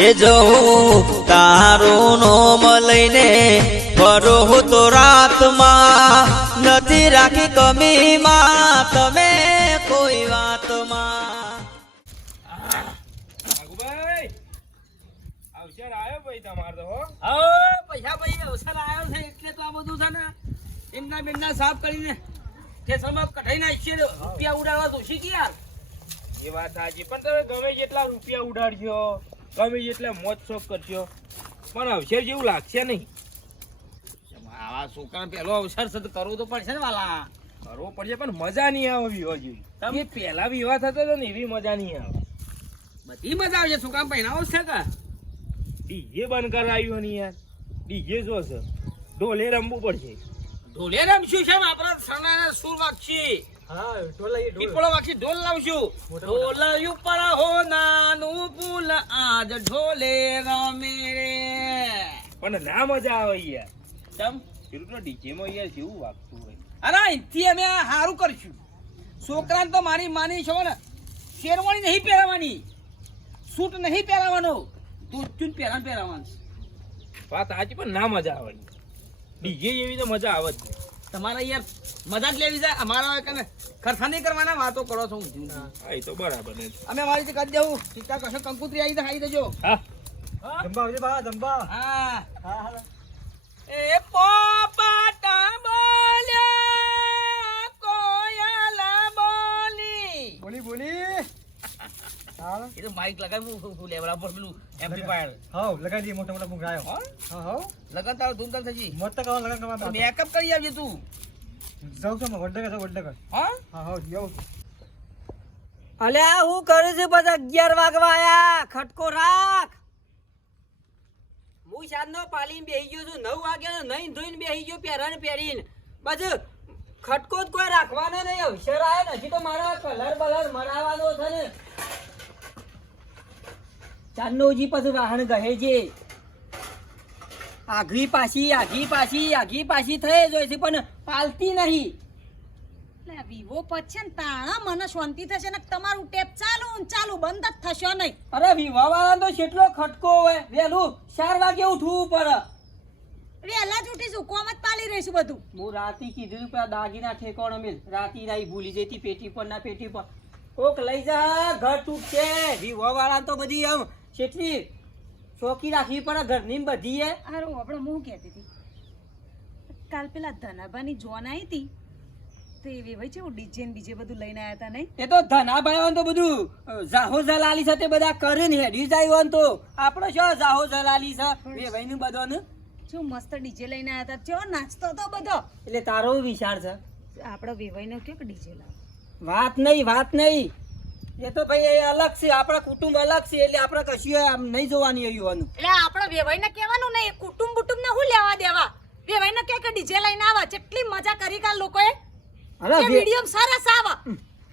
એ જવું તારું નોમ લઈને ફરો તો રાતમાં નથી રાખી કમીમાં તમે કોઈ વાતમાં. અવસર આવ્યો ભાઈ તમારે તો હો. પૈસા ભાઈ અવસર આવ્યો છે એટલે તો આ બધું છે ને એમના બેમના સાફ કરીને ઠેસરમાં કઢાઈ નાખશે રૂપિયા ઉડાડવા દોશી કે યાર. એ વાત સાચી પણ તમે ગમે જેટલા રૂપિયા ઉડાડશો ગમે જેટલા મોજ શોખ કરશો પણ અવસર જેવું લાગશે નહીં. આવા છોકરા પેલો અવસર છે તો કરવું તો પડશે ને વાલા. કરવો પડશે પણ મજા નહીં આવે વિવાહ જેવી. એ પહેલા વિવાહ થતો હતો ને એવી મજા નહીં આવે. બધી મજા આવશે છોકરા પહેરાવો છે કે ડીજે બંધ કરાવ્યો ને યાર. ડીજે જો છે ઢોલે રમવું પડશે. ઢોલે રમશું છે આપણા સણા સુર વાગશી. પીપળો વાગશી ઢોલ લાવશું. ઢોલ ઉપર હો નાનું પુલ આજ ઢોલે રમે રે. પણ ના મજા આવે યાર. તમ પેલું ડીજે માં યાર જેવું વાગતું હોય. અરે અહીંથી અમે સારું કરશું. છોકરાને તો મારી માની છો ને શેરવાણી નહીં પહેરવાની, સૂટ નહીં પહેરવાનો, દૂધ પહેરવાનું. વાત સાચી પણ ના મજા આવે. ડીજે જેવી તો મજા આવે જ નહીં. તમારે યાર મજાક લેવી જાય અમારા કને ખર્ચા નહીં કરવાના વાતો કરો છો. હા એ તો બરાબર ને. અમે અમારી રીતે કરી દેવું ટીકા કશો કંકુતરી આવી દેજો. હા જંબા આવજે બા જંબા. હા હા એ પોપટ બોલ્યા કોયલ બોલી. બોલી બોલી. હા એ તો માઈક લગાવ્યું લેવડા પર પેલું એમ્પ્લીફાયર. હાઉ લગાઈ દી મોટા મોટા મુંગાયો. હા હા હાઉ લગન તારો ધૂમધામ થજી. મોટા કાવા લગન કાવા. મેકઅપ કરી આવજે તું. જાવ છો વડ્ડે કર. હા હા હાઉ જાવ. અલ્યા હું કરું છું બધા 11 વાગવા આયા. ખટકો રાખ. હું શાનનો પાલીને બેહી ગયો છું 9 વાગ્યાનો નહીં ધોઈને બેહી ગયો પહેરીને બસ ખટકો જ કોઈ રાખવાનો નહીં. અવસર આવ્યો નથી તો મારા કલર બલર મરાવાનો છે ને. ચાંદનો જી પછી વાહન ગહે છે. આગી પાછી થઈ જોઈ છે પણ પાલતી નહીં. એટલે વિવો પછી ને તાણા મને શાંતિ થશે ને તમારું ટેપ ચાલુ બંધ જ થશે નહીં. અરે વિવાહ વાળા તો કેટલો ખટકો હોય. વહેલું 4 વાગે ઉઠવું પડે. વહેલા જ ઉઠીશું કોમ જ પાલી રહીશું બધું. હું રાતી કીધું કે દાગીના ઠેકાણો મેલ રાતી નાઈ ભૂલી જતી પેટી પર ના પેટી પર કોક લઈ જા ઘર તૂટશે. વિવાહ વાળા તો બધી આમ કેટલી ચોકી રાખવી પડે ઘરની બધી. હારું આપણે હું કહેતી હતી કાલ પેલા ધનાભાની જોન આવી હતી તો એ વેવાય છે ડીજે ને બીજે બધું લઈને આવ્યા હતા નહીં. એ તો ધનાભાઈ તો બધું જાહો જલાલી સાથે બધા કરે ને હેડી જાય તો આપણે શું જાહો જલાલી છે વેવાઈ નું બધું શું મસ્ત ડીજે લઈને આવ્યા હતા. ચો નાચતો તો બધો. એટલે તારો વિચાર છે આપણો વેવાઈ ને કે ડીજે લાવ. વાત નહીં એ તો ભાઈ એ અલગ છે. આપણા કુટુંબ અલગ છે એટલે આપણે કશું આમ નહીં જોવાની આવ્યું. એટલે આપણો વેવાઈ ને કહેવાનું નહીં કુટુંબ ને હું લેવા દેવા. વેવાઈ ને કે ડીજે લઈને આવા કેટલી મજા કરી કાલ લોકોએ. અરે વિડિયો સરસ આવા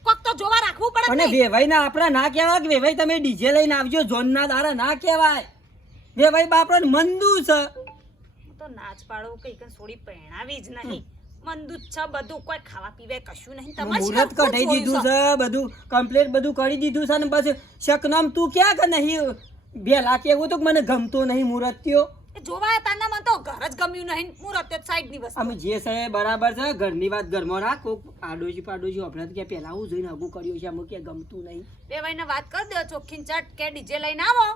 કોક તો જોવા રાખવું પડે. અને વેવાઈ ના આપડા ના કહેવાય કે વેવાઈ તમે ડીજે લઈને આવજો જોન ના દારા ના કહેવાય. વેવાઈ બાપડા મંદુ છે તો નાચ પાડો કઈ સોડી પહેણાવી જ નહીં. મંદુ છે બધું કોઈ ખાવા પીવે કશું નહીં. તમારે મુહૂર્ત કઢાઈ દીધું છે બધું કમ્પ્લીટ બધું કરી દીધું છે ને બસ શકનામ તું ક્યાં કે નહીં બે લાખ એવું તો મને ગમતો નહીં મુહૂર્ત ત્યો. જોવા તાના મન તો ઘર જ ગમ્યું નહીં. મુરત સાઈડ ની વસ્તુ અમે જે છે બરાબર છે ઘરની વાત ઘરમાં રાખ. કોક આડોજી આપણે કે પેલા હું જોઈને આગું કર્યું છે અમે કે ગમતું નહીં. વેવાઈને વાત કરી દો ચોખ્ખી ચટ કે ડીજે લઈને આવો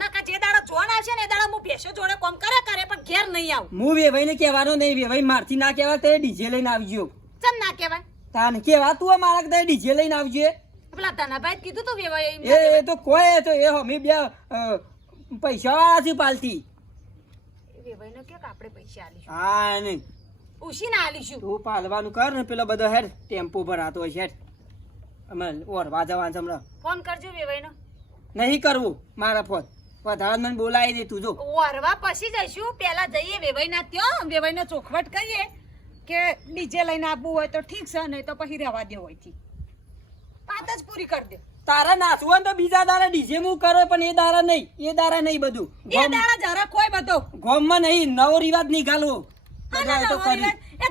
નકા જે દાડા જોન આવશે ને એ દાડા હું ભેસો જોડે કોમ કરે પણ ઘેર નહીં આવું. હું વેવાઈને કહેવાનો નહીં. વેવાઈ મારથી ના કહેવાય તે ડીજે લઈને આવજો. ચમ ના કહેવાય તાન કેવા તું મારા કે ડીજે લઈને આવજે. પેલા ધનાભાઈ કીધું તો વેવાઈ એ તો કોઈ તો એ અમે બે પૈસા વાળાથી પાલતી. વેવાઈને કે આપણે પૈસા આલીશું. હા નહીં ઉશીને આલીશું. તું પાલવાનું કર ને પેલો બધો હેડ ટેમ્પો ભરાતો હોય છે અમે ઓરવા જવાનું હમણાં. ફોન કરજો વેવાઈને. નહીં કરવું મારા ફોન વધારે મને બોલાવી દે તું જો. ઓરવા પછી જઈશું પેલા જઈએ વેવાઈના ત્યાં વેવાઈને ચોખવટ કહીએ કે ડીજે લઈને આવવું હોય તો ઠીક છે નહીં તો પછી રહેવા દે હોયથી વાત જ પૂરી કરી દે. તારા નાચવું તો બીજા દારા ડીજે માં કરે પણ એ દારા નહીં બધું એ દાડા જરા કોઈ બધો ગામમાં નહીં નવો રિવાજ નીકાળવો. એ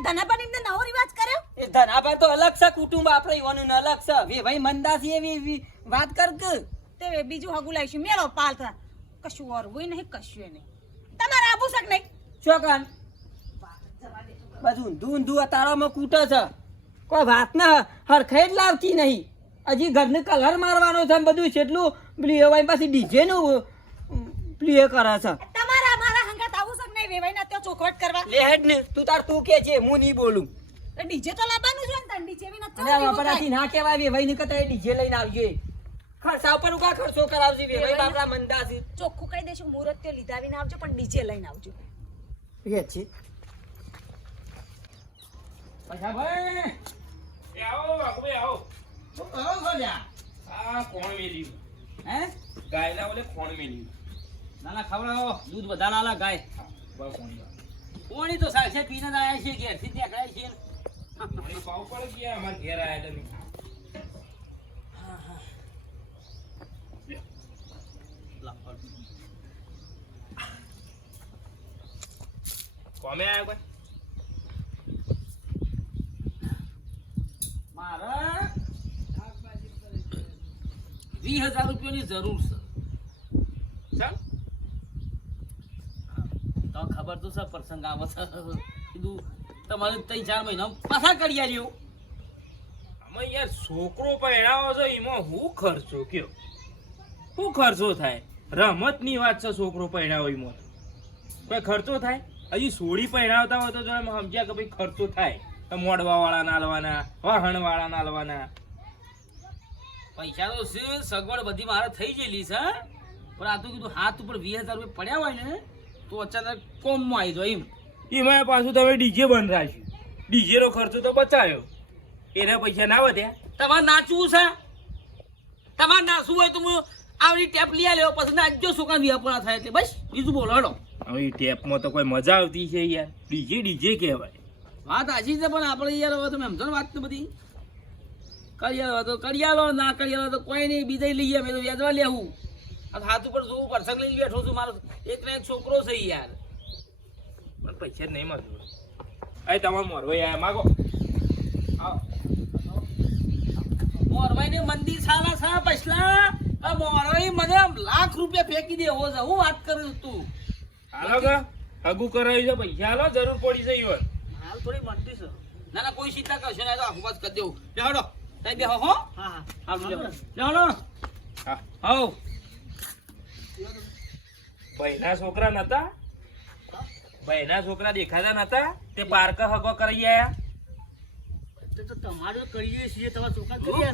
ધનાભાઈ એમને નવો રિવાજ કર્યો. એ ધનાભા તો અલગ છે કુટુંબ આપણે ઈવાનું અલગ છે. વે ભાઈ મંદાસી એવી વાત કર કે તે બીજું હગું લાવીશું મેળો પાલતા કશું ઓરવું નહીં કશું નહીં તમારે આબુ શક નહીં ચોકન બધું ઊંધું ઊંધું તારામાં કૂટે છે કોઈ વાત ના હરખાઈ જ લાવતી નહીં હજી ઘરને કલર મારવાનો છે ને બધું કેટલું પેલી એવાય પાછી ડીજે નું પ્લે કરે છે તમારા મારા હંગાત આવું શક નહીં વેવાઈના ત્યાં ચોખવટ કરવા લે હેડ ને તું કે છે હું નહીં બોલું ડીજે તો લાવવાનું છે ને તન ડીજે વિના અને વાપરાથી ના કહેવાય વેવાઈ ને કહેતા ડીજે લઈને આવજે ખર્ચા ઉપર ઉકા ખર્ચો કરાવજે વેવાઈ બાપડા મંદા છે ચોખ્ખું કહી દેશું મુહૂર્ત તે લીધા વિના આવજો પણ ડીજે લઈને આવજો એ છે એ આવો બાપુભાઈ આવો આ કોણ મેલ્યું હે ગાયના ઓલે કોણ મેલ્યું નાના ખવડાવો દૂધ બધા લાલા ગાય બસ કોણ કોણી તો સાચે પીને જ આયા છે ઘેર થી ત્યાં ગાય છે પાવ પર ગયા અમાર ઘેર આયા તમે કોમે આયા કોઈ મારા 20,000 રૂપિયાની જરૂર છે ચાલ તો ખબર તો છે પ્રસંગ આવે છે કીધું તમારે 3-4 મહિના પાછા કરી આલ્યો અમે યાર છોકરો પહેણાવો છે એમાં હું ખર્ચો કયો શું ખર્ચો થાય રમતની વાત છે છોકરો પહેણાવો એમાં કોઈ ખર્ચો થાય હજી સોળી પહેણાવતા હોય તો જો એમ સમજ્યા કે ભાઈ ખર્ચો થાય મોડવા વાળા ના લેવાના વાહણ વાળા ના લેવાના પૈસા તો છે સગવડ બધી મારે થઈ ગયેલી છે પણ આ તો કીધું હાથ ઉપર 20,000 રૂપિયા પડ્યા હોય ને તો અચાનક કોમમાં આવી જાય એમ એમાં પાછું તમે ડીજે બંધ રાખ્યું ડીજે નો ખર્ચો તો બચાવ્યો એના પૈસા ના વધ્યા તમારે નાચવું છે તમારે નાચવું હોય તો હું આવડી ટેપ લઈ આવ્યો પછી નાચજો શું કામ વિવાપણા થાય એટલે બસ બીજું બોલો હેડો હવે ટેપમાં તો કોઈ મજા આવતી છે યાર ડીજે ડીજે કહેવાય વાત સાચી છે પણ આપણે યાર હવે તમે સમજો ને વાત તો બધી કરિયાલો ના કરિયાલો તો કોઈ નહીં બીજે લઈએ મેં તો વ્યાજવા લેવું હાથ ઉપર જોવું પ્રસંગ લઈને બેઠો છું મારો એક ને એક છોકરો છે યાર પણ પૈસા જ નહીં મળતું અહીં તમારે મોરભાઈ આયા માગો આવો મોરભાઈ ને મંદિર સાલા સા પછલા આ મોરભાઈ મને આમ લાખ રૂપિયા ફેંકી દેવો છે હું વાત કરું તું હાલો કે હગું કરાવી છે પૈસા હાલો જરૂર પડી છે ઈવન હાલ થોડી મળતી છે ના ના કોઈ ચિંતા કરશો ને તો આખું વાત કરી દેવું બેહડો તઈ બેહો હો હા હા બેહડો હા હાઉ ભાઈના છોકરા નતા ભાઈના છોકરા દેખાતા નતા તે પાર્ક હગો કરી આયા તો તમારે કરીએ છીએ તમારા છોકરા શું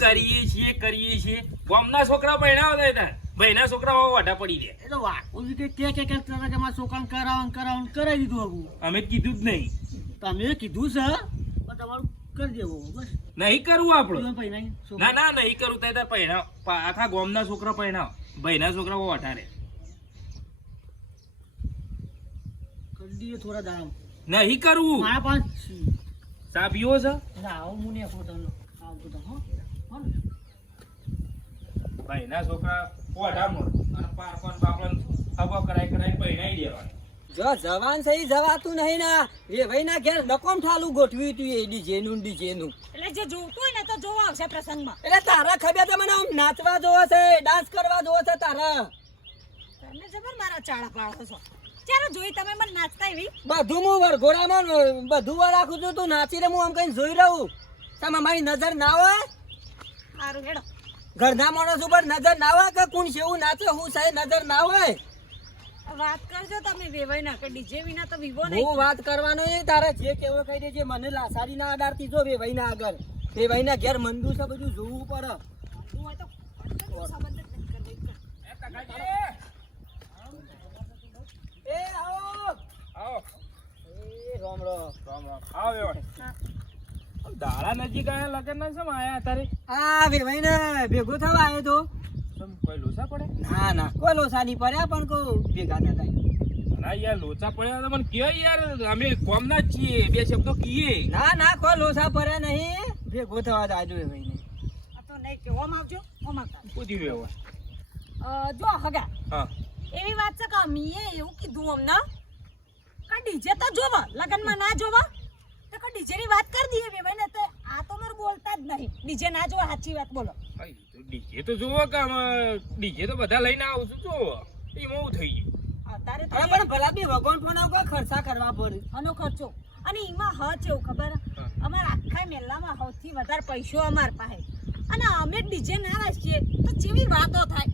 કરીએ છીએ ગામના છોકરા ભણ્યા હતા ભાઈના છોકરા વાટા પડી ગયા એ તો વાકું કે મારા છોકરાને કરાવવાનું કરાવી દીધું હતું અમે કીધું જ નહીં તમે કીધું છે પણ તમારું કરી દેવું બસ નહીં કરવું આપણું ભાઈ ના ના નહીં કરવું ત્યાં પહેણાવ આખા ગામના છોકરા પહેણાવ ભાઈના છોકરા વાટા રે કરી દઈએ થોડા દાડા નહીં કરવું મારા પાંચ ચા પીવો છે ના આવું હું નહીં પોતાનો આવતું તો હો ભાઈના છોકરા વાટામાં અને પારપન બાપન હગો કરાઈ પહેણાઈ દેવાનું જો જવાન સહી જવાતું નહીં ના એ ભાઈ ના ઘેર નકોમ ઠાલું ગોઠવ્યું તું એ ડીજેનું એટલે જે જોતું હોય ને તો જોવા આવશે પ્રસંગમાં એટલે તારા ખબર છે મને આમ નાચવા જોવો છે ડાન્સ કરવા જોવો છે તારા તમે જબર મારા ચાળા પાડો છો ચાલો જોઈ તમે મને નાચતા એવી બધું હું વરઘોડામાં બધું વાર રાખું છું તું નાચી રે હું આમ કઈ જોઈ રહું તમે મારી નજર ના હોય સારું હેડો ઘરના માણસ ઉપર નજર ના હોય કે કોણ છે એવું નાચે હું સાહેબ નજર ના હોય વાત કરજો તમે વેવાઈ ના કે ડીજે વિના તો વિવો હું નહીં વાત કરવાનો નહીં તારે જે કેવો કહી દેજે મને લાસારી ના અડાડતી જો વેવાઈ ના આગળ વેવાઈ ના ઘેર મંદુ છે બધું જોવું પડે હું હોય તો સંબંધ જ નહીં કરી એ આવો આવો એ રામ રામ રામ રામ આવો દાડા નજીક આયા લગન ના સમ આયા તારે આ વેવાઈ ને ભેગો થવા આવ્યો તો સમ કોઈ લોચા પડે ના ના કોઈ લોસા નહીં પડ્યા પણ કો ભેગા ના થાય ના યાર લોચા પડ્યા તો મને કે યાર અમે કોમ ના જ છીએ બે શબ્દો કીએ ના ના કોઈ લોસા પડ્યા નહીં ભેગો થવા જાજો વેવાઈ ને આ તો નહીં કે ઓમ આવજો ઓમ આવતા પૂછી વ્યવહાર જો હગા હા એવી વાત છે કે અમીએ એવું કીધું અમને કે ડીજે તો જોવા લગનમાં ના જોવા તો કે ડીજે ની વાત કરી દઈએ બે ભાઈ ને તો આ તો મારે બોલતા જ નહીં ડીજે ના જોવા સાચી વાત બોલો ડીજે તો જોવો કે ડીજે તો બધા લઈને આવું છું જોવો એમાં હું થઈ ભલા બી ભગવાન ફોન આવ ખર્ચા કરવા પડે આનો ખર્ચો અને એમાં હ કેવું ખબર અમારા આખા મેલામાં સૌથી વધારે પૈસો અમાર પાસે અને અમે ડીજે ના રાખીએ તો જેવી વાતો થાય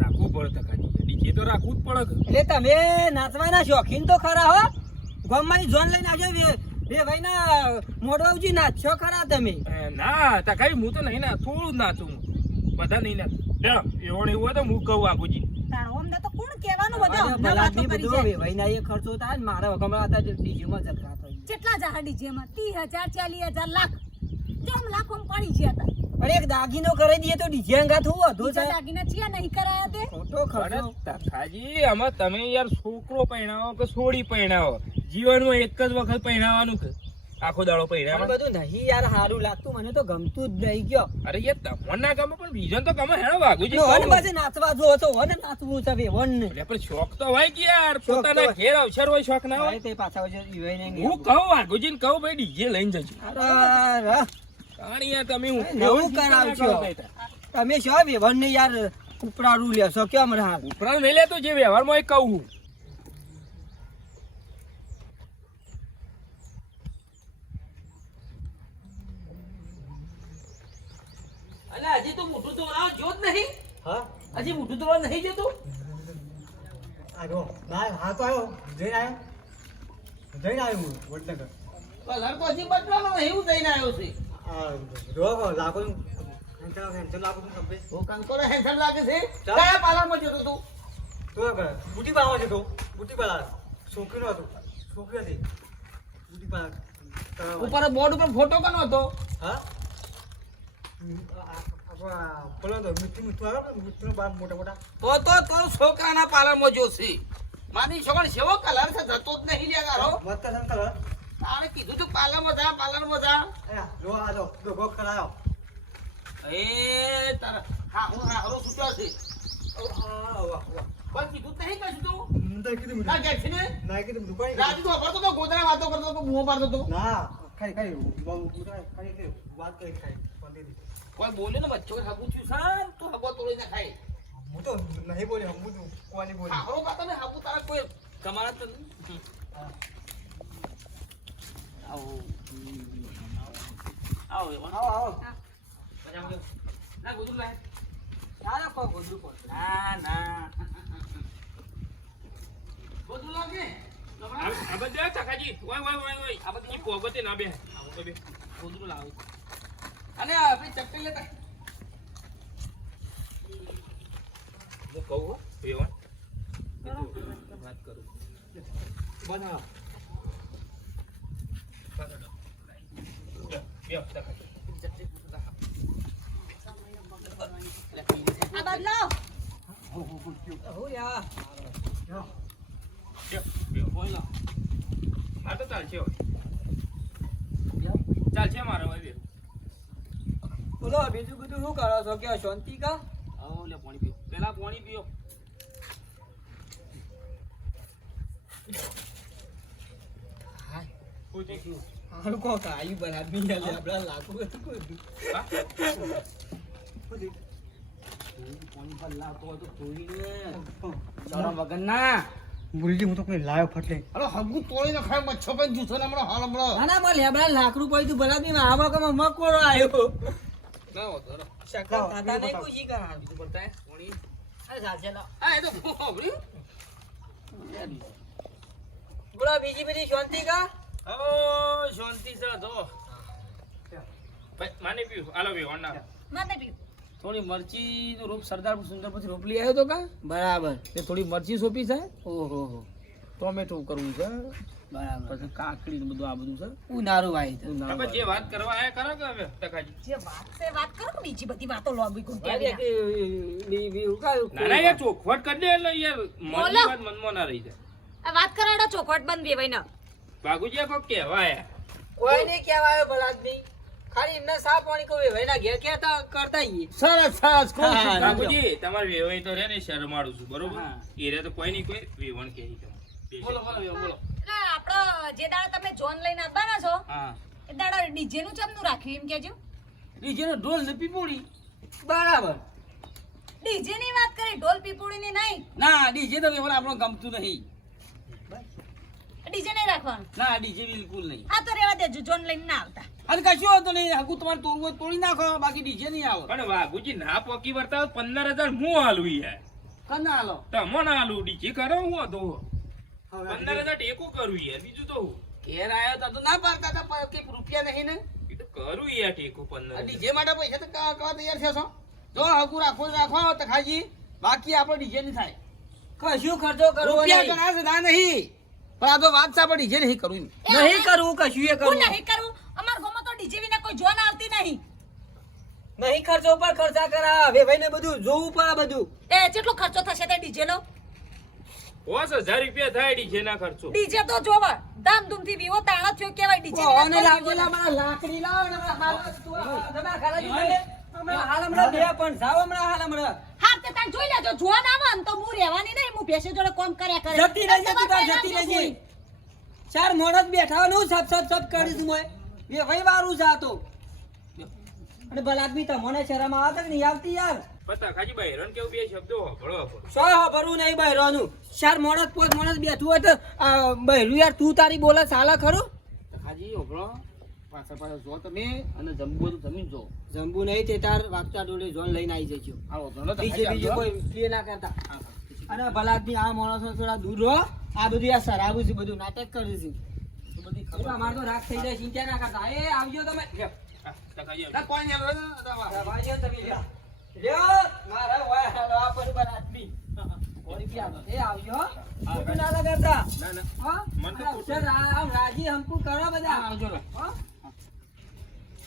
રાખવું પડે કાજી ડીજે તો રાખવું જ પડે એટલે તમે નાચવાના શોખીન તો ખરા હો ગામમાંથી જોન લઈને આવજો બે ભાઈના મોઢવાજી નાચશો ખરા તમે ના તકાઈ હું તો નહીં ના થોડું જ નાચું હું બધા નહીં ના એવું હોય તો હું કહું આગુજી તારો અમને તો કોણ કહેવાનું બધા અમારે અમને વાતો ભલાદમી કરી બધું જાય. બે ભાઈના એ ખર્ચો થાય ને મારા વગમરા હતા ડીજેમાં જતા હતા કેટલા જાહા ડીજેમાં 30,000 40,000 લાખ જેમ લાખો પડી ગયા હતા પણ એક દાગીનો કરી દઈએ તો ડીજે અંગા થવું હતું બીજા દાગીના ચિયા નહીં કરાયા તે ખોટો ખર્ચો તકાજી આમાં તમે યાર છોકરો પહેણાવો કે છોડી પહેણાવો જીવનમાં એક જ વખત પહેણાવાનું કે આખો દાડો પણ પહેરાવાનું બધું નહીં યાર સારું લાગતું મને તો ગમતું જ નહીં ગયો અરે યાર તમને ના ગમે પણ બીજો તો ગમે હેણો વાઘુજી વન કહું. પાસે નાચવા જો તો વન નાચવું છે બે વન ને એટલે પણ શોખ તો હોય કે યાર શોખ તો પોતાના હોય. ઘેર અવસર હોય શોખ ના હોય ભાઈ તે પાછા વજે ઈવાઈને હું કહું વાઘુજીને કહું ભાઈ ડીજે લઈને જજો અરે કારણ યાર તમે હું નવું કરાવજો તમે શું બે વન ને યાર ઉપરાડું લેશો કેમ હાલ ઉપરાંત નહીં લેતો જે વ્યવહારમાં એ કહું હું અલે હજી તો મોટું તો જો જ નહીં હા હજી મોટું તો નહીં જતું આવ્યો ના હા તો આવ્યો જઈને આવ્યો હું વડનગર કલર તો હજી બદલાનો એવું જઈને આવ્યો છે આ જો લાગો હેન્સલ લાગો તું સંભે ઓ કંકોરો હેન્સમ લાગે છે ચાલ. કયા પાર્લરમાં જતો તું તો બુટી પાવા જતો બુટી પાલા છોકરીનો હતો છોકરી હતી બુટી પાલા ઉપર બોર્ડ ઉપર ફોટો કનો હતો હા બોલો તો મીઠું આવે ને મીઠું બાર મોટા મોટા તો છોકરાના પાર્લરમાં જોશે માની છોકરી સેવો કલર છે જતો જ નહીં લે ગારો મત કર સંકલ તારે કીધું તું પાર્લરમાં જા જો આ જો ગોખ કરાયો એ તારા હા હું હારો છૂટ્યો છે વાહ વાહ પણ કીધું જ નહીં કશું તું હું તો કીધું ના કે છે ને ના કીધું દુકાન રાજુ તો ખબર તો ગોદરા વાતો કરતો તો બૂમો પાડતો તો ના ખાલી વાત કરી ખાઈ પંદી કોઈ બોલે ને બચ્ચો હાબુ છું સાન તું હાબો તોડી ના ખાય હું તો નહીં બોલી હું તો કોની બોલી હારો પાતા ને હાબુ તારા કોઈ કમારા તો આવો આવો આવો ના ગોદરું લાય ના કો ગોદરું કો ના ગોદરું લાગે આ બધા તકાજી ઓય આ બધી પોગતે ના બે આવો બે ગોદરું લાવ અને આપણે ચક્કર લેતા હું કહું હો એવા વાત કરું બનાવ બે તકાજી આ બદલાવ હો યાર બે બોલો આ તો ચાલશે ચાલશે મારો ભાઈ બોલો બીજું બધું શું કરો છો કે શાંતિ કા આવો લે પાણી પીઓ પેલા પાણી પીઓ હારું કો કાઈ બનાવી લે આપડા લાગુ હતું કોઈ પાણી પર લાતો તો તોડીને શરમ વગર ના બોલજી હું તો કોઈ લાયો ફટલે અરે હગુ તોડી ન ખાય મચ્છો પણ જૂસો ને હમણાં હાલ હમણાં ના ના બોલ લેબડા લાકડું પડી તું બનાવી માં આવા કમાં મકોડો આવ્યો ના હોતો શકલ દાદા ને કુછી કરા બીજું પડતા પાણી અરે સાચે લા આ એ તો હોબળી બોલા બીજી બધી શાંતિ કા ઓ શાંતિ છે તો માને પીવું આલો પીવું અન્ના માતે પીવું થોડી મરચી નું રૂપ સરદાર સુંદર પછી રોપ લઈ આવ્યો તો કા બરાબર તે થોડી મરચી સોપી છે ઓહો હો ટોમેટો કરવું છે બરાબર પછી કાકડી ને બધું આ બધું છે ઉનારું વાઈ છે આપણે જે વાત કરવા આયા કરો કે હવે ટકાજી જે વાત છે વાત કરો ને બીજી બધી વાતો લોબી ગુંટી ના ના યાર ચોખવટ કરી દે એટલે યાર મનની વાત મનમાં ના રહી જાય આ વાત કરાડો ચોખવટ બંધ વેવાઈ ના બાગુજી કોક કહેવાય કોઈ નહીં કહેવાય ભલા આદમી ખાલી એમને સા પાણી કોઈ વેના ઘેર કહેતા કરતા ઈ સરસ સરસ બાગુજી તમારે વેવાઈ તો રે ને શરમાડું છું બરોબર હા. એ રે તો કોઈ નહીં કોઈ વેવણ કહે બોલો બોલો બોલો એટલે આપણો જે દાડા તમે જોન લઈને આવવાના છો હા એ દાડા ડીજે નું ચમનું રાખ્યું એમ કેજો ડીજે નો ઢોલ ને પીપોડી બરાબર ડીજે ની વાત કરી ઢોલ પીપુડી ની નહીં ના ડીજે તો વેવણ આપણો ગમતું નહીં ડીજે નહીં રાખવાનું. ના ડીજે બિલકુલ નહીં. હા તો રેવા દેજો, જોન લઈને ના આવતા. અને કશું હતો નહીં હગું તમારે તોડવું હોય તો તોડી નાખો બાકી ડીજે નહીં આવે પણ વાઘુજી ના પોકી વર્તાવ 15,000 હું હાલું યાર. કના હાલો તમો ના હાલું ડીજે કરો હું હતો 15,000 ટેકો કરું યાર બીજું તો હું. ઘેર આવ્યો તા તો ના પાડતા હતા કે રૂપિયા નહીં ને એ તો કરું યાર ટેકો 15,000. ડીજે માટે પૈસા તો કવા તૈયાર થશો જો હગું રાખો તો ખાજી બાકી આપણે ડીજે નહીં થાય કશું ખર્ચો કરવો રૂપિયા નહીં. ગણા છે ના નહીં પણ આ તો વાત છે આપણે ડીજે નહીં કરવું નહીં કરવું કશું એ હું કરવું નહીં કરું. અમારા ગામમાં તો ડીજે વિના કોઈ જોન આવતી નહીં. નહીં ખર્ચો પર ખર્ચા કરા વેવાઈ ને બધું જોવું પડે બધું. એ કેટલો ખર્ચો થશે તે ડીજે નો? 5,000 રૂપિયા થાય ડીજે ના ખર્ચો. ડીજે તો જોવા ધામધૂમથી વિવો તાણા થયો કેવાય ડીજે ઓને લાગેલા મારા લાકડી લાવો ને તમારા ખાલા જોડે હમણાં હાલ હમણાં બે પણ જાવ હમણાં હાલ હમણાં હા તે તાન જોઈ લેજો. જોન આવે ને તો હું રહેવાની નહીં, હું ભેંસો જોડે કોમ કર્યા કરે. જતી રહેજે તું તાર જતી રહેજે. ચાર મોડત બેઠા નું સબ કરીશ મોય વેવાઈ વારું જાતો અને ભલા આદમી તમને શરમ આવે કે નહીં આવતી યાર? પતા ખાજી બહેરન કેવું બે શબ્દો હોભળો સો ભરવું નહીં બહેરોનું. ચાર મોડત પોત મોડત બેઠું હોય તો બહેરું યાર તું તારી બોલે ચાલે ખરું? ખાજી ઓગળો પાછળ જો તમે અને જમવું તો જમીન જો જંબુ નહીં તે તાર વાગતા ડોલે જોન લઈને આવી જજો. આવો ધણો તો બીજે ખાજી બીજે આવજો. કોઈ પ્લે ના કરતા. અને ભલા આદમી આ માણસો થોડા દૂર રહો. આ બધું યાર સરાવું છે, બધું નાટક કર્યું છે. બધી ખબર. એટલે અમારે તો રાગ થઈ જાય, ચિંતા ના કરતા. એ આવજો તમે. લ્યો. ના, કોઈ નહીં આવે, દાવા. આવજો તમે, લ્યો. લ્યો, મારા વાહ, હાલો, આ બરોબર આદમી. ઓળી બી આવજો. એ આવજો હો. ખોટું ના લગાડતા. ના ના હો? મન તો આ ખોટું. અક્ષર આમ રાજી હમકુ કરો બધા. આવજો લો. હો?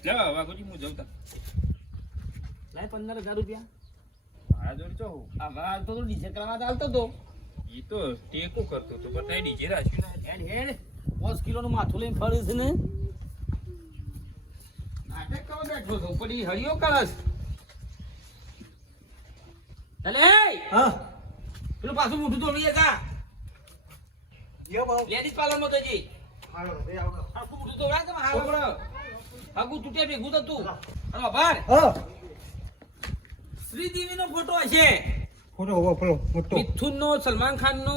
લ્યો વાઘુજી હું જઉં તા. લાય 15,000 રૂપિયા મારા જોડે તો હું. આ વાર તો ડીજે કરવા ચાલતો તો ઈ તો ટેકો કરતો તો બતાય ડીજે રાખ્યું ના. હેડ હેડ 5 કિલોનું માથું લઈને ફરે છે ને નાટક કરવા બેઠો છો પડી હળિયો કરસ અલે હા. પેલું પાછું મોઢું તો લઈએ કા યો બાઉ લેડીઝ પાર્લરમાં તો જી હાલો બે આવો આખું મોઢું તો વળા તમે હાલ પડો આગું તૂટે ભેગું તો તું અરે બાર હા. શ્રીદેવીનો ફોટો હશે ફોટો હોવો પેલો મોટો મિથુનનો સલમાન ખાનનો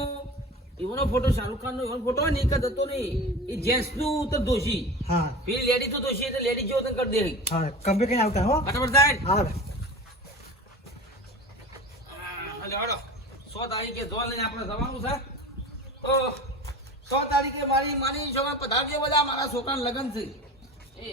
એવોનો ફોટો શાહરુખ ખાનનો એવો ફોટો હોય ને એક જ હતો નહીં એ જેન્ટ્સનું તો દોશી હા પેલી લેડી તો દોશી એટલે લેડી જેવો તને કરી દે હા કમ્પ્લીટ કઈ આવતા હો ફટાફટ થાય હા હાલો હાલો 100 તારીખે જોન લઈને આપણે જવાનું છે તો 100 તારીખે મારી છોકરા પધારજો બધા મારા છોકરાના લગ્ન છે એ